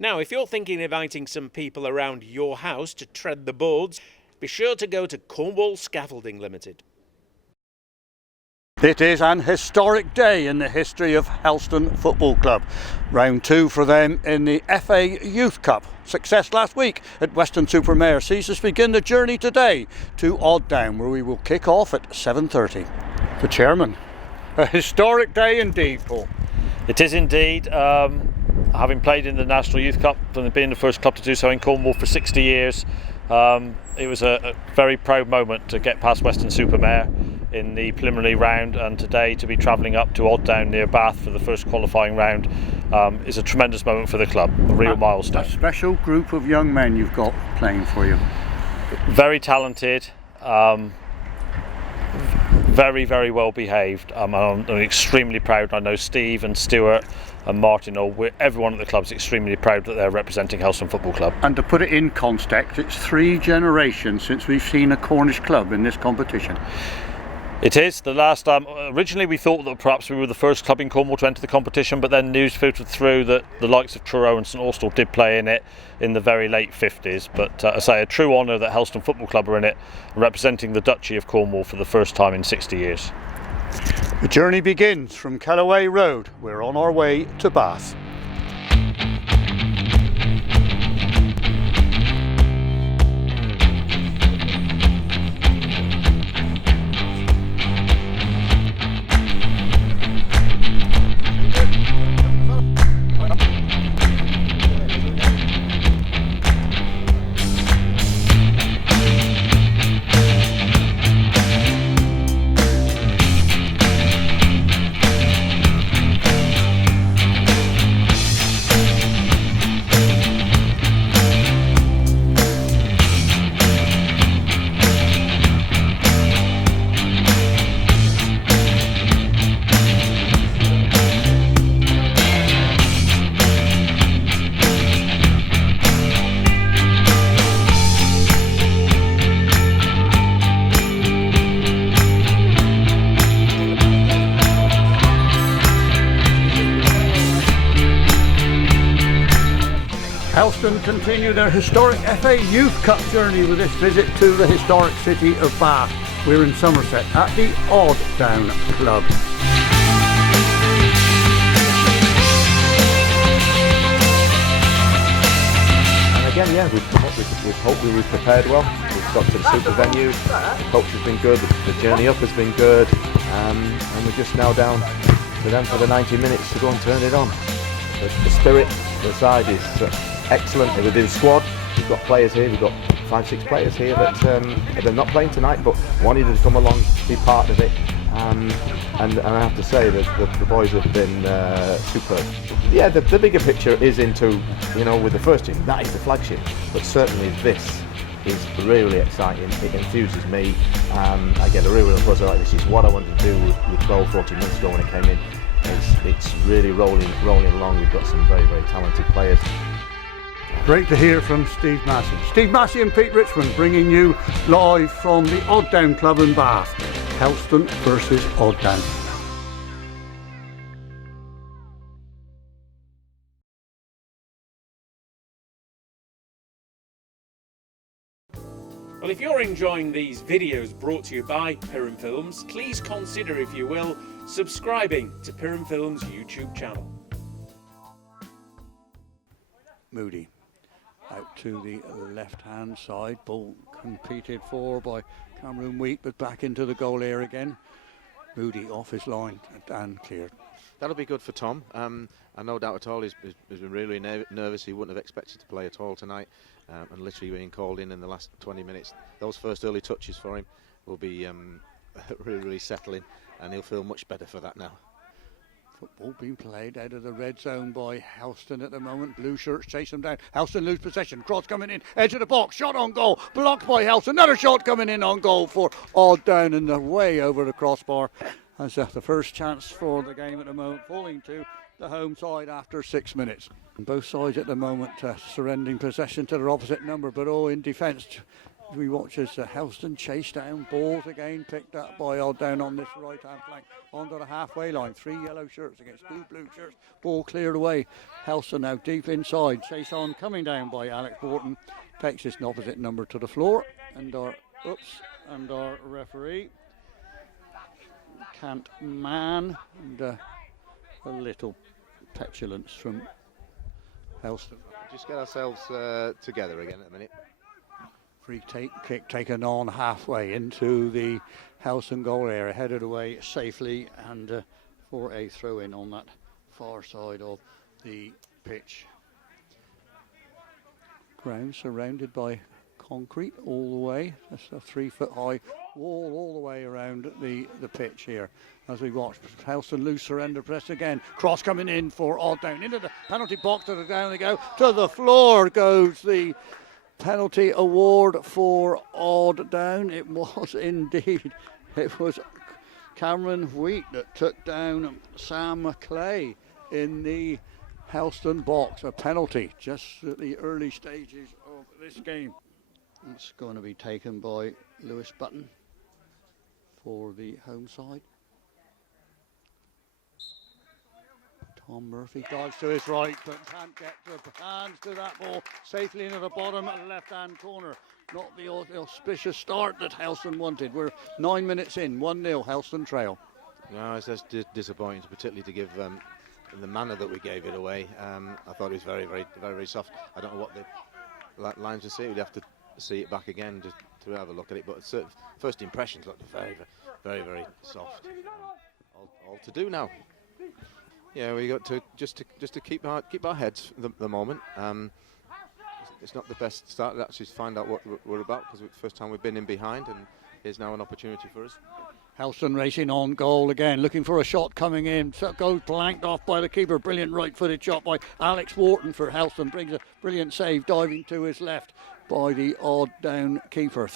Now, if you're thinking of inviting some people around your house to tread the boards, be sure to go to Cornwall Scaffolding Limited. It is an historic day in the history of Helston Football Club. Round 2 for them in the FA Youth Cup. Success last week at Weston Mare sees us begin the journey today to Odd Down, where we will kick off at 7:30. The chairman. A historic day indeed, Paul. It is indeed. Having played in the National Youth Cup and being the first club to do so in Cornwall for 60 years, it was a very proud moment to get past Weston Mare in the preliminary round, and today to be travelling up to Odd Down near Bath for the first qualifying round is a tremendous moment for the club, a real milestone. A special group of young men you've got playing for you. Very talented, very, very well behaved. I'm extremely proud. I know Steve and Stuart and Martin, everyone at the club is extremely proud that they're representing Helston Football Club. And to put it in context, it's 3 generations since we've seen a Cornish club in this competition. It is. The last originally we thought that perhaps we were the first club in Cornwall to enter the competition, but then news filtered through that the likes of Truro and St Austell did play in it in the very late 50s. But I say a true honour that Helston Football Club are in it, representing the Duchy of Cornwall for the first time in 60 years. The journey begins from Callaway Road. We're on our way to Bath. Helston continue their historic FA Youth Cup journey with this visit to the historic city of Bath. We're in Somerset at the Odd Down Club. And again, yeah, we've hoped we were prepared well. We've got to the super venue. The coach has been good. The journey up has been good, and we're just now down to them for the 90 minutes to go and turn it on. The spirit, the side is excellent. With the squad, we've got players here. We've got 5-6 players here that they're not playing tonight, but wanted to come along, be part of it. And I have to say that the boys have been superb. Yeah, the bigger picture is into, with the first team, that is the flagship. But certainly this is really exciting. It enthuses me. I get a real buzz like this is what I wanted to do with 12, 14 months ago when it came in. It's really rolling along. We've got some very, very talented players. Great to hear from Steve Massey. Steve Massey and Peter Richmond bringing you live from the Odd Down Club in Bath. Helston versus Odd Down. Well, if you're enjoying these videos brought to you by Pyram Films, please consider, if you will, subscribing to Pyram Films' YouTube channel. Moody out to the left-hand side. Ball competed for by Cameron Wheat, but back into the goal area again. Moody off his line and cleared. That'll be good for Tom. And no doubt at all, he's been really nervous. He wouldn't have expected to play at all tonight. And literally being called in the last 20 minutes. Those first early touches for him will be really settling, and he'll feel much better for that now. Football being played out of the red zone by Helston at the moment. Blue shirts chase them down. Helston lose possession. Cross coming in. Edge of the box. Shot on goal. Blocked by Helston. Another shot coming in on goal for Odd Down, and the way over the crossbar. As the first chance for the game at the moment falling to the home side after 6 minutes. Both sides at the moment surrendering possession to their opposite number, but all in defence. we watch as Helston chase down, balls again picked up by Odd Down on this right hand flank onto the halfway line. 3 yellow shirts against 2 blue shirts, ball cleared away. Helston now deep inside, chase on coming down by Alex Wharton, takes this opposite number to the floor, and our referee can't man, and a little petulance from Helston. Just get ourselves together again at a minute. Free kick taken on halfway into the Helston goal area, headed away safely, and for a throw in on that far side of the pitch. Ground surrounded by concrete all the way. That's a 3 foot high wall all the way around the pitch here. As we watch Helston loose surrender press again. Cross coming in for Odd Down into the penalty box. To the down they go. To the floor goes the penalty award for Odd Down. It was indeed. It was Cameron Wheat that took down Sam McClay in the Helston box. A penalty just at the early stages of this game. It's going to be taken by Lewis Button for the home side. Tom Murphy dives to his right, but can't get the hands to that ball safely into the bottom left-hand corner. Not the auspicious start that Helston wanted. We're 9 minutes in, 1-0 Helston trail. No, it's just disappointing, particularly to give in the manner that we gave it away. I thought it was very, very, very, very soft. I don't know what the lines would say. We'd have to see it back again just to have a look at it. But first impressions looked very, very, very soft. All to do now. Yeah, we got to just to keep our heads for the moment. It's not the best start to actually find out what we're about, because it's the first time we've been in behind, and here's now an opportunity for us. Helston racing on goal again, looking for a shot coming in. So goes blanked off by the keeper. Brilliant right-footed shot by Alex Wharton for Helston. Brings a brilliant save, diving to his left by the Odd Down keeper.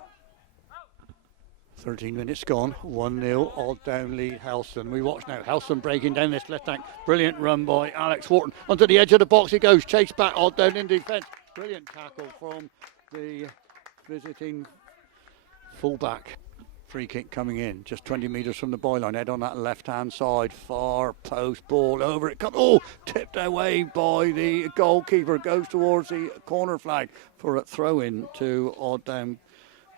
13 minutes gone, 1-0 Odd Down lead Helston. We watch now Helston breaking down this left flank. Brilliant run by Alex Wharton. Onto the edge of the box he goes, chase back Odd Down in defence. Brilliant tackle from the visiting fullback. Free kick coming in, just 20 metres from the byline, head on that left-hand side, far post, ball over it comes, tipped away by the goalkeeper, goes towards the corner flag for a throw-in to Odd Down.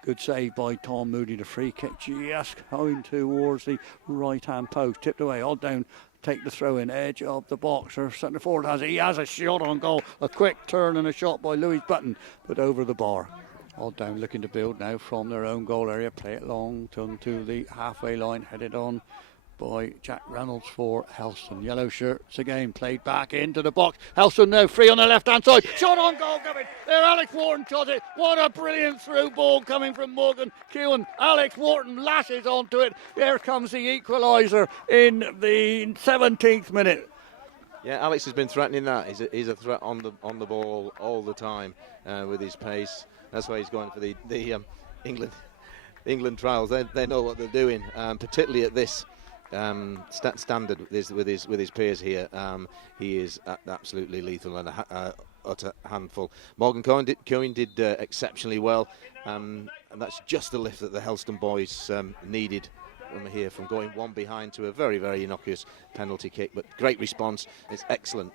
Good save by Tom Moody, the free kick just going towards the right-hand post, tipped away, Odd Down take the throw-in, edge of the box, or centre forward he has a shot on goal, a quick turn and a shot by Louis Button, but over the bar. Odd Down looking to build now from their own goal area, play it long to the halfway line, headed on by Jack Reynolds for Helston. Yellow shirts again, played back into the box. Helston now free on the left hand side, shot on goal coming there. Alex Wharton shot it. What a brilliant through ball coming from Morgan Keown. Alex Wharton lashes onto it. There comes the equaliser in the 17th minute. Yeah, Alex has been threatening that. He's a threat on the ball all the time with his pace. That's why he's going for the England trials. They know what they're doing, particularly at this standard with his peers here. He is absolutely lethal and a utter handful. Morgan Keown did exceptionally well, and that's just the lift that the Helston boys needed from here, from going one behind to a very, very innocuous penalty kick. But great response. It's excellent.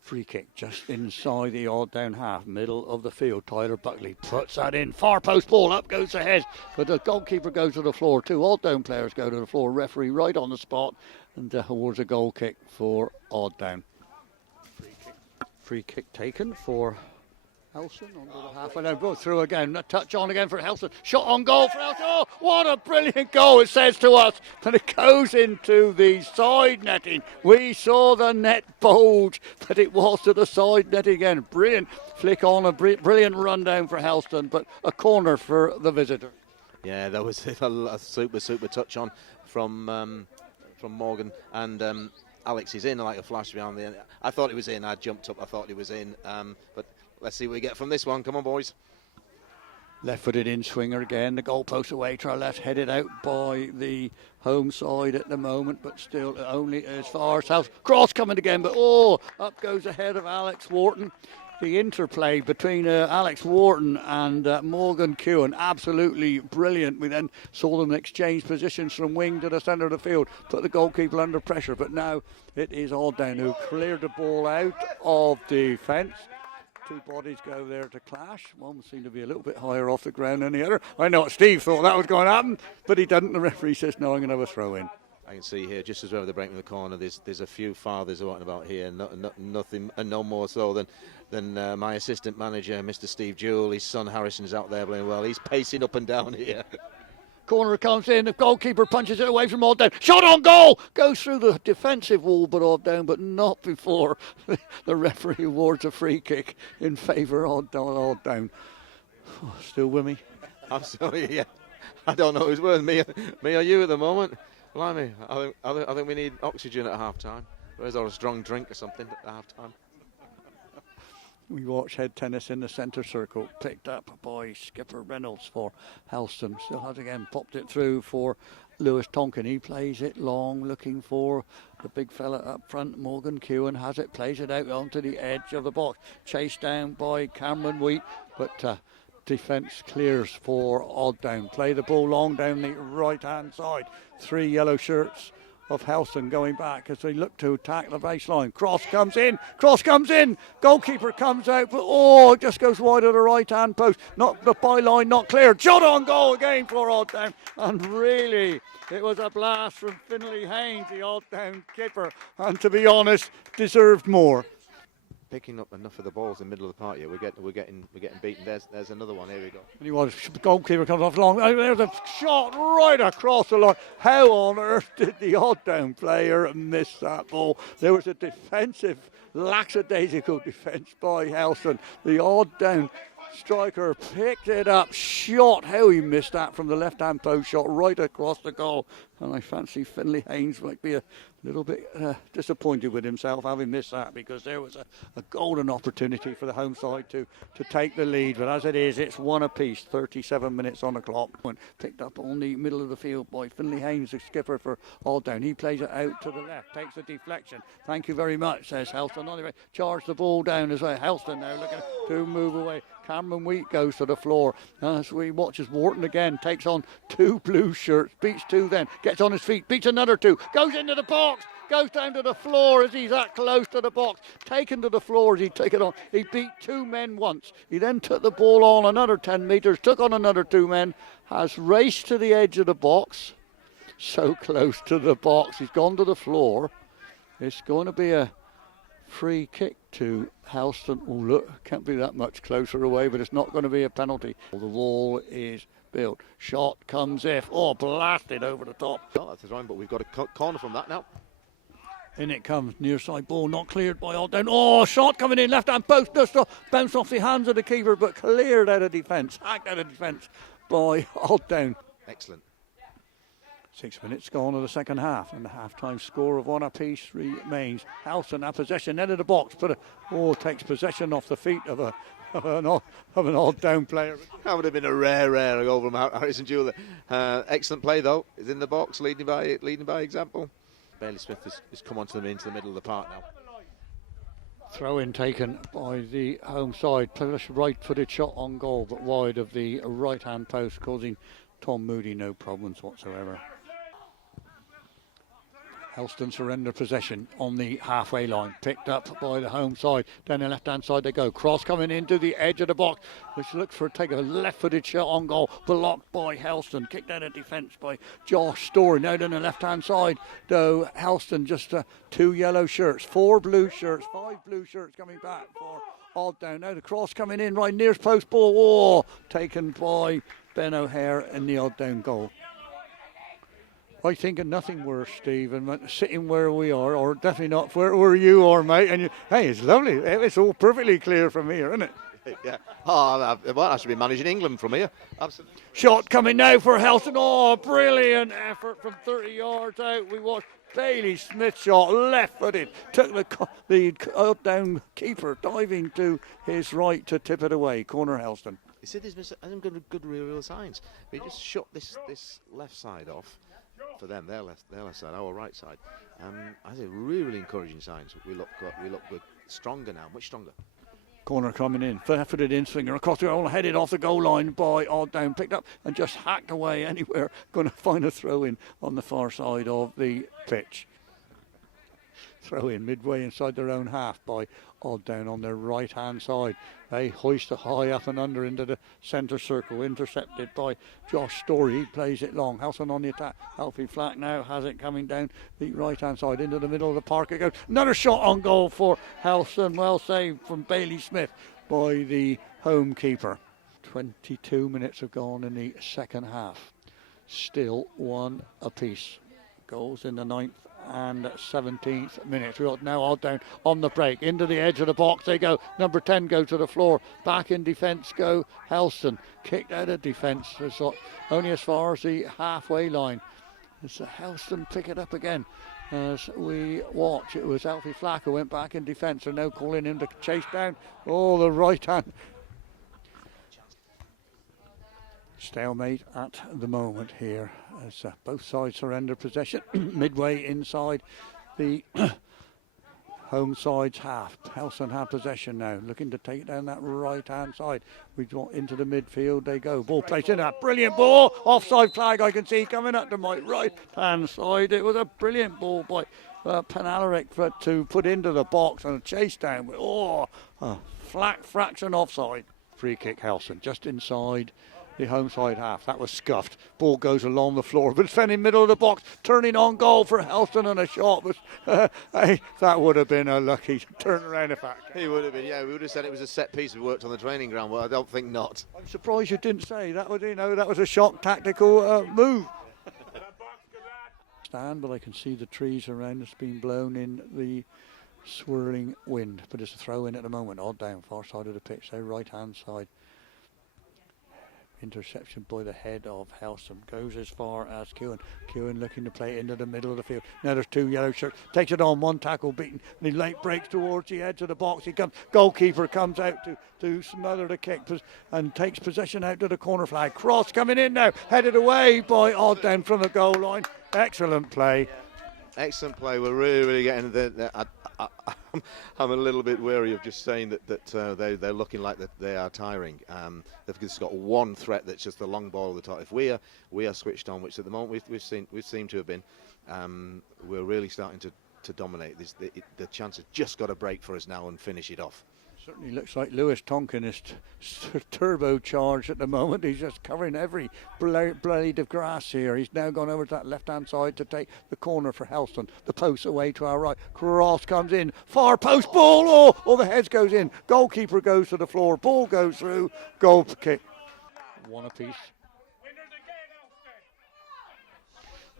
Free kick just inside the Odd Down half, middle of the field. Tyler Buckley puts that in. Far post ball, up goes the head. But the goalkeeper goes to the floor. 2 Odd Down players go to the floor. Referee right on the spot and awards a goal kick for Odd Down. Free kick taken for Helston onto the half, and then both through again. A touch on again for Helston. Shot on goal for Helston. Oh, what a brilliant goal, it says to us. And it goes into the side netting. We saw the net bulge, but it was to the side netting again. Brilliant flick on, a brilliant run down for Helston, but a corner for the visitor. Yeah, that was a super touch on from Morgan, and Alex is in like a flash behind the end. I thought it was in. I jumped up. I thought it was in, but let's see what we get from this one. Come on, boys. Left-footed in swinger again. The goalpost away to our left, headed out by the home side at the moment, but still only as far south. Cross coming again, but up goes the head of Alex Wharton. the interplay between Alex Wharton and Morgan Kewen, absolutely brilliant. We then saw them exchange positions from wing to the centre of the field, put the goalkeeper under pressure, but now it is Aldown who cleared the ball out of defence. Two bodies go there to clash. One seemed to be a little bit higher off the ground than the other. I know what Steve thought that was going to happen, but he didn't. The referee says, no, I'm going to have a throw in. I can see here, just as well, they're breaking the corner, there's a few fathers walking about here, nothing, and no more so than my assistant manager, Mr. Steve Jewell. His son Harrison's out there playing well. He's pacing up and down here. Corner comes in, the goalkeeper punches it away from Aldown. Shot on goal! Goes through the defensive wall, but Aldown, but not before the referee awards a free kick in favour of Aldown. Oh, still with me? I'm sorry, yeah. I don't know who's worse, me or you at the moment. Blimey, I think we need oxygen at half time. Where's or a strong drink or something at half time? We watch head tennis in the centre circle, picked up by Skipper Reynolds for Helston. Still has again popped it through for Lewis Tonkin. He plays it long, looking for the big fella up front. Morgan Kewen has it, plays it out onto the edge of the box. Chased down by Cameron Wheat, but defence clears for Aldown. Play the ball long down the right-hand side. Three yellow shirts of Helston going back as they look to attack the baseline. Cross comes in, goalkeeper comes out, but it just goes wide of the right hand post. Not the byline, not cleared. Shot on goal again for Aldown, and really it was a blast from Finlay Haynes, the Aldown keeper, and to be honest, deserved more. Picking up enough of the balls in the middle of the park here. We're getting beaten. There's another one. Here we go. And he was, the goalkeeper comes off long. There's a shot right across the line. How on earth did the Aldown player miss that ball? There was a defensive, lackadaisical defence by Helston. The Aldown striker picked it up, shot. How he missed that from the left-hand post, shot right across the goal. And I fancy Finlay Haynes might be a little bit disappointed with himself having missed that, because there was a golden opportunity for the home side to take the lead. But as it is, it's one apiece, 37 minutes on the clock. Picked up on the middle of the field by Finlay Haynes, the skipper for Aldown. He plays it out to the left, takes a deflection. Thank you very much, says Helston. Anyway, charge the ball down as well. Helston now looking to move away. Cameron Wheat goes to the floor as we watch as Wharton again takes on two blue shirts, beats two then, gets on his feet, beats another two, goes into the box, goes down to the floor as he's that close to the box, taken to the floor as he take it on. He beat two men once. He then took the ball on another 10 metres, took on another two men, has raced to the edge of the box, so close to the box, he's gone to the floor. It's going to be a free kick to Helston. Oh, look, can't be that much closer away, but it's not going to be a penalty. The wall is built. Shot comes if. Oh, blasted over the top. No, that's right, but we've got a corner from that now. In it comes, near side ball, not cleared by Aldown. Oh, shot coming in, left hand post, just bounced off the hands of the keeper, but cleared out of defence, hacked out of defence by Aldown. Excellent. 6 minutes gone of the second half, and the half-time score of one apiece remains. Helston at possession, end of the box, but takes possession off the feet of an Aldown player. That would have been a rare goal from Harrison Jewell. Excellent play though. Is in the box, leading by example. Bailey Smith has come onto them into the middle of the park now. Throw-in taken by the home side. Right-footed shot on goal, but wide of the right-hand post, causing Tom Moody no problems whatsoever. Helston surrender possession on the halfway line, picked up by the home side. Down the left-hand side they go. Cross coming into the edge of the box, which looks for take a left-footed shot on goal, blocked by Helston. Kicked out of defence by Josh Story. Now down the left-hand side, though, Helston just two yellow shirts, four blue shirts, five blue shirts coming back for Aldown. Now the cross coming in right nearest post ball, taken by Ben O'Hare in the Aldown goal. I think of nothing worse, Steve, and sitting where we are, or definitely not where you are, mate. And hey, it's lovely. It's all perfectly clear from here, isn't it? Yeah. Oh, well, I should be managing England from here. Absolutely. Shot coming now for Helston. Oh, brilliant effort from 30 yards out. We watched Bailey Smith shot, left-footed. Took the down keeper diving to his right to tip it away. Corner Helston. You see, there's been good real signs. We just shut this left side off. For them, their left side, our right side. I say really encouraging signs. We look good, stronger now, much stronger. Corner coming in, footed in, swinger across the goal, headed off the goal line by Odd Down, picked up and just hacked away anywhere. Going to find a throw in on the far side of the pitch. Throw in midway inside their own half by Odd Down on their right hand side. They hoist it high up and under into the centre circle, intercepted by Josh Story. He plays it long. Helston on the attack. Alfie Flack now has it coming down the right hand side into the middle of the park. It goes. Another shot on goal for Helston. Well saved from Bailey Smith by the home keeper. 22 minutes have gone in the second half. Still one apiece. Goals in the 9th and 17th minute. We've got now Odd Down on the break. Into the edge of the box they go. Number 10 go to the floor. Back in defence go Helston. Kicked out of defence. Only as far as the halfway line. As Helston pick it up again. As we watch, it was Alfie Flack who went back in defence. They're now calling him to chase down. Oh, the right hand. Stalemate at the moment here as both sides surrender possession. Midway inside the home side's half. Helston have possession now, looking to take down that right hand side. We got into the midfield they go. Ball placed in, a brilliant ball. Offside flag I can see coming up to my right hand side. It was a brilliant ball by Penalaric to put into the box and a chase down. A flat fraction offside. Free kick Helston just inside the home side half. That was scuffed. Ball goes along the floor, but it's in middle of the box, turning on goal for Helston, and a shot was that would have been a lucky turnaround if that. He would have been, yeah. We would have said it was a set piece we worked on the training ground. Well, I don't think not. I'm surprised you didn't say that was, that was a shock tactical move. Stand, but I can see the trees around us being blown in the swirling wind. But it's a throw in at the moment. Odd Down, far side of the pitch, so right hand side. Interception by the head of Helston. Goes as far as Kewen. Kewen looking to play into the middle of the field. Now there's two yellow shirts. Takes it on, one tackle beaten. And he late breaks towards the edge of the box. He comes. Goalkeeper comes out to smother the kick and takes possession out to the corner flag. Cross coming in now. Headed away by Odd Down from the goal line. Excellent play. Excellent play. We're really getting I'm a little bit wary of just saying that they're looking like that they are tiring. They've just got one threat that's just the long ball at the top. If we are switched on, which at the moment we've seemed to have been, we're really starting to dominate. The chance has just got to break for us now and finish it off. Certainly looks like Lewis Tonkin is turbocharged at the moment. He's just covering every blade of grass here. He's now gone over to that left-hand side to take the corner for Helston. The post away to our right. Cross comes in. Far post ball. Oh, the heads goes in. Goalkeeper goes to the floor. Ball goes through. Goal kick. One apiece.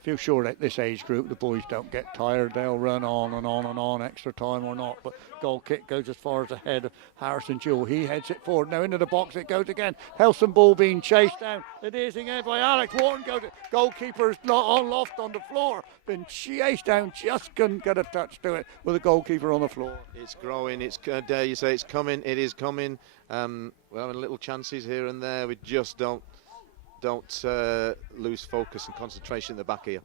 Feel sure that this age group, the boys don't get tired. They'll run on and on and on, extra time or not. But goal kick goes as far as the head of Harrison Jewell. He heads it forward. Now into the box it goes again. Helston ball being chased down. It is again by Alex Wharton. Goalkeeper's not on loft on the floor. Been chased down. Just couldn't get a touch to it with the goalkeeper on the floor. It's growing. Dare you say it's coming? It is coming. We're having little chances here and there. We just don't lose focus and concentration at the back here.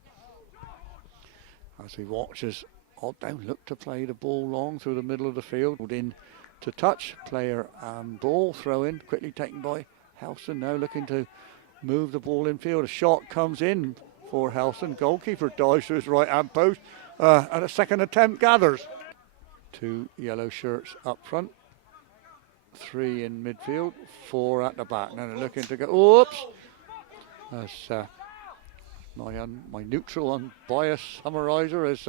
As he watches Odd Down look to play the ball long through the middle of the field. In to touch, player and ball, throw in, quickly taken by Helston. Now looking to move the ball in field. A shot comes in for Helston. Goalkeeper dives to his right hand post and a second attempt gathers. Two yellow shirts up front. 3 in midfield, 4 at the back. Now they're looking to go. Oops! As my neutral and biased summariser is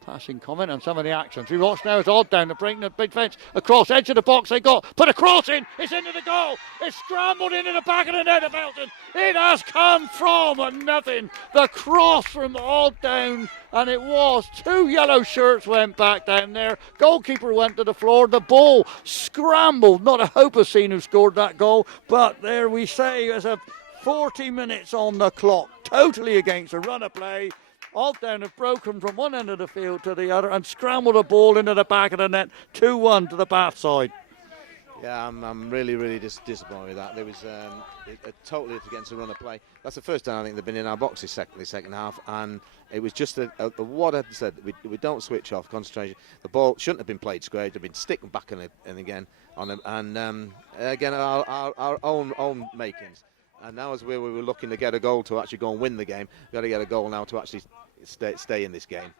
passing comment on some of the actions. We watch now as Odd Down to bring the big fence across edge of the box. They got put a cross in. It's into the goal. It's scrambled into the back of the net of Helston. It has come from nothing. The cross from Odd Down, and it was 2 yellow shirts went back down there. Goalkeeper went to the floor. The ball scrambled. Not a hope of seeing who scored that goal, but there we say as a 40 minutes on the clock, totally against a run of play. Odd Down have broken from one end of the field to the other and scrambled a ball into the back of the net. 2-1 to the Bath side. Yeah, I'm really disappointed with that. There was totally against the run of play. That's the first time I think they've been in our box this second half, and it was just what I said. We don't switch off concentration. The ball shouldn't have been played square. It had been sticking back and again on them, and again our own makings. And now as we were looking to get a goal to actually go and win the game, we've got to get a goal now to actually stay in this game.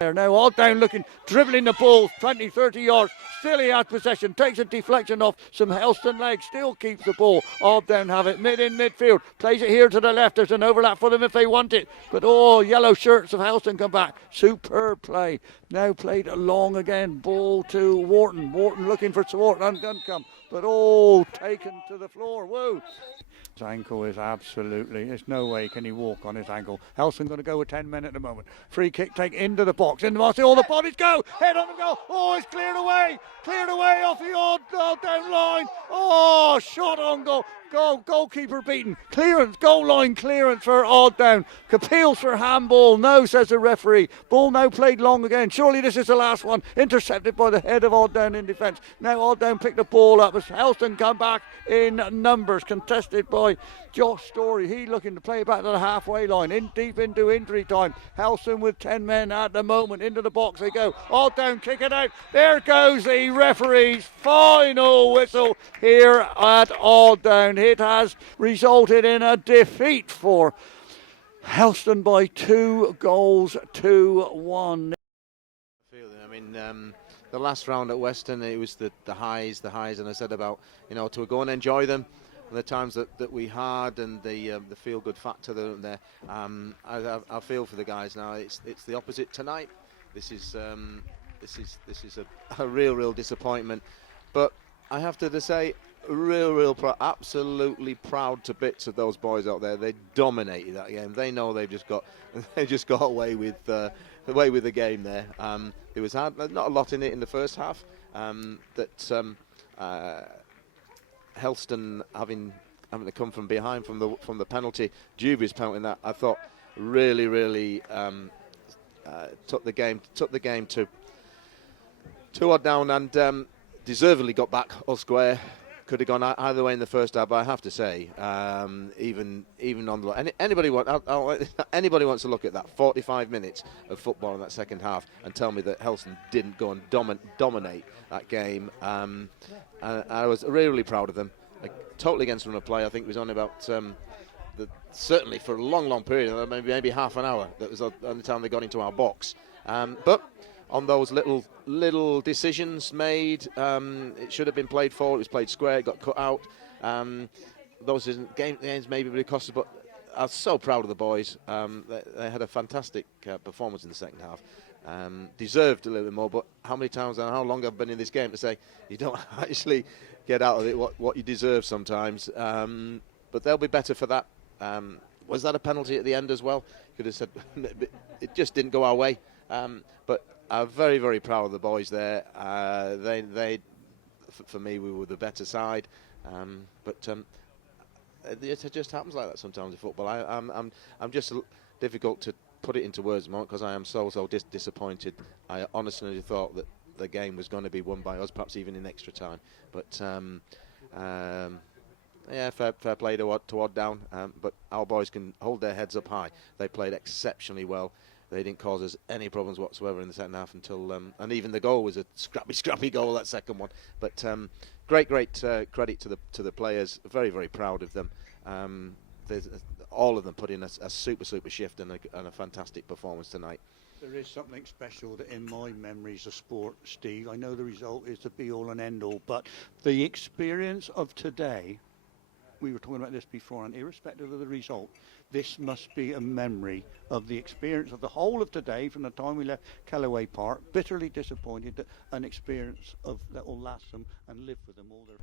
Now all down looking, dribbling the ball 20-30 yards, still he has possession, takes a deflection off some Helston legs, still keeps the ball. All down have it midfield, plays it here to the left. There's an overlap for them if they want it, but yellow shirts of Helston come back. Superb play. Now played long again, ball to Wharton looking for support and Duncombe, but taken to the floor. Whoa. His ankle is absolutely, there's no way can he walk on his ankle. Helston going to go with 10 men at the moment. Free kick take into the box, into Massey, all the bodies go, head on the goal, it's cleared away off the odd down line. Shot on goal. Goalkeeper beaten. Clearance, goal line clearance for Odd Down. Appeals for handball. No, says the referee. Ball now played long again. Surely this is the last one. Intercepted by the head of Odd Down in defence. Now Odd Down pick the ball up as Helston come back in numbers. Contested by Josh Story. He looking to play it back to the halfway line. Deep into injury time. Helston with 10 men at the moment. Into the box they go. Odd Down kick it out. There goes the referee's final whistle here at Odd Down. It has resulted in a defeat for Helston by 2-1. I mean, the last round at Weston, it was the highs, and I said about, to go and enjoy them, the times that we had, and the feel-good factor there. I feel for the guys now. It's the opposite tonight. This is a real disappointment, but I have to say, absolutely proud to bits of those boys out there. They dominated that game. They know they just got away with the game there. There was not a lot in it in the first half. Helston having to come from behind from the penalty, dubious penalty, that I thought really took the game to Odd Down, and deservedly got back all square. Could have gone either way in the first half, but I have to say, even on the anybody wants to look at that 45 minutes of football in that second half and tell me that Helston didn't go and dominate that game. I was really proud of them. Totally against run of play. I think it was only about certainly for a long period, maybe half an hour. That was the only time they got into our box. But on those little decisions made, it should have been played forward. It was played square. It got cut out. Those games maybe really cost us, but I was so proud of the boys. They had a fantastic performance in the second half. Deserved a little bit more, but how many times and how long I've been in this game to say you don't actually get out of it what you deserve sometimes. But they'll be better for that. Was that a penalty at the end as well? Could have said it just didn't go our way. But I'm very proud of the boys there. They for me, we were the better side. But it just happens like that sometimes in football. I'm just difficult to put it into words, Mark, because I am so disappointed. I honestly thought that the game was going to be won by us, perhaps even in extra time. But yeah, fair play to Odd Down. But our boys can hold their heads up high. They played exceptionally well. They didn't cause us any problems whatsoever in the second half until, and even the goal was a scrappy goal, that second one. But great credit to the players. Very proud of them. All of them put in a super shift and a fantastic performance tonight. There is something special that in my memories of sport, Steve. I know the result is the be-all and end-all, but the experience of today, we were talking about this before, and irrespective of the result, this must be a memory of the experience of the whole of today from the time we left Callaway Park, bitterly disappointed, that an experience of that will last them and live with them all their